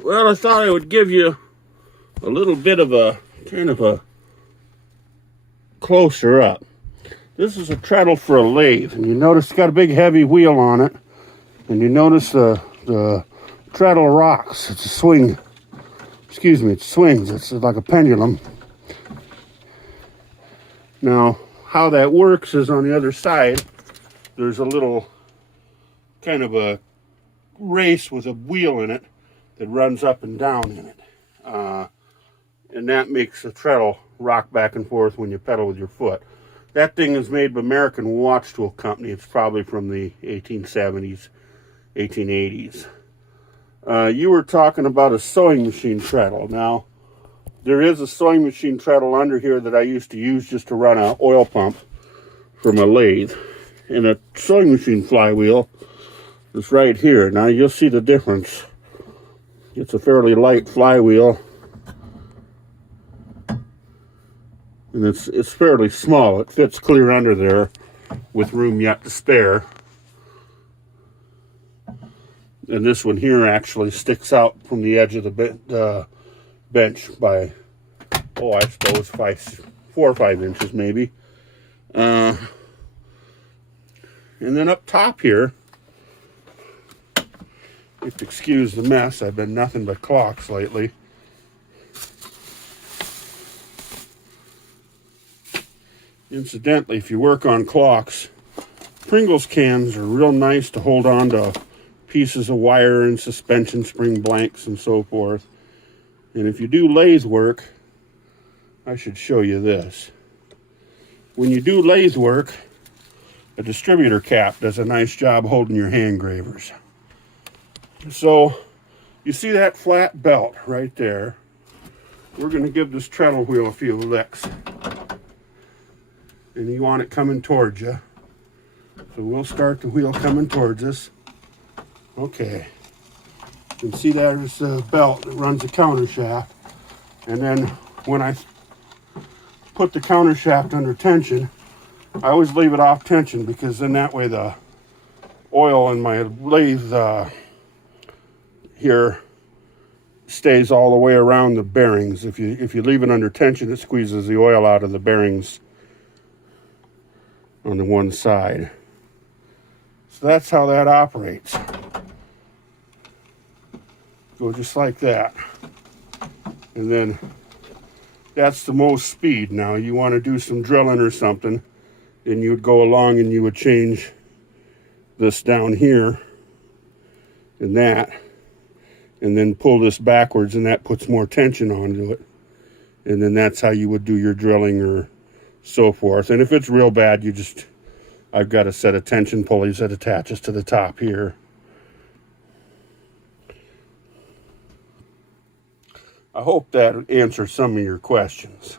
Well, I thought I would give you a little bit of a kind of a closer up. This is a treadle for a lathe, and you notice it's got a big heavy wheel on it, and you notice the treadle rocks. It's a swing. Excuse me, it swings. It's like a pendulum. Now, how that works is on the other side, there's a little kind of a race with a wheel in it that runs up and down in it. And that makes the treadle rock back and forth when you pedal with your foot. That thing is made by American Watch Tool Company. It's probably from the 1870s, 1880s. You were talking about a sewing machine treadle. Now, there is a sewing machine treadle under here that I used to use just to run an oil pump for my lathe. And a sewing machine flywheel is right here. Now, you'll see the difference. It's a fairly light flywheel. And it's fairly small. It fits clear under there with room yet to spare. And this one here actually sticks out from the edge of the bench by, I suppose 4 or 5 inches maybe. And then up top here, if you excuse the mess, I've been nothing but clocks lately. Incidentally, if you work on clocks, Pringles cans are real nice to hold on to pieces of wire and suspension spring blanks and so forth. And if you do lathe work, I should show you this. When you do lathe work, a distributor cap does a nice job holding your hand gravers. So, you see that flat belt right there? We're going to give this treadle wheel a few licks. And you want it coming towards you. So we'll start the wheel coming towards us. Okay. You can see there's a belt that runs the counter shaft. And then when I put the counter shaft under tension, I always leave it off tension because then that way the oil in my lathe here stays all the way around the bearings. If you leave it under tension, it squeezes the oil out of the bearings on the one side. So that's how that operates. Go just like that. And then that's the most speed. Now you want to do some drilling or something, then you would go along and you would change this down here and that, and then pull this backwards, and that puts more tension onto it. And then that's how you would do your drilling or so forth. And if it's real bad, I've got a set of tension pulleys that attaches to the top here. I hope that answers some of your questions.